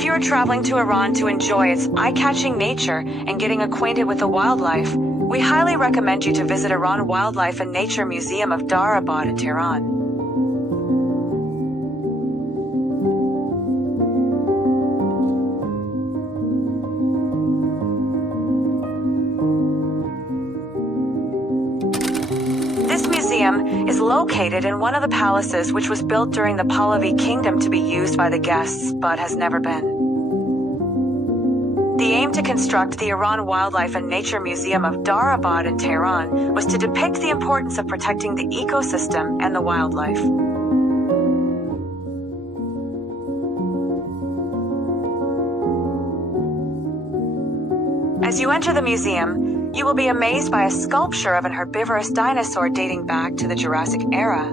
If you are traveling to Iran to enjoy its eye-catching nature and getting acquainted with the wildlife, we highly recommend you to visit Iran Wildlife and Nature Museum of Dar Abad in Tehran. This museum is located in one of the palaces which was built during the Pahlavi kingdom to be used by the guests, but has never been. The aim to construct the Iran Wildlife and Nature Museum of Dar Abad in Tehran was to depict the importance of protecting the ecosystem and the wildlife. As you enter the museum, you will be amazed by a sculpture of an herbivorous dinosaur dating back to the Jurassic-era.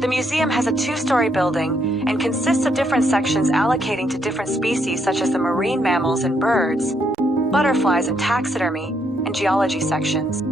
The museum has a two-story building and consists of different sections allocating to different species such as the marine mammals and birds, butterflies and taxidermy, and geology sections.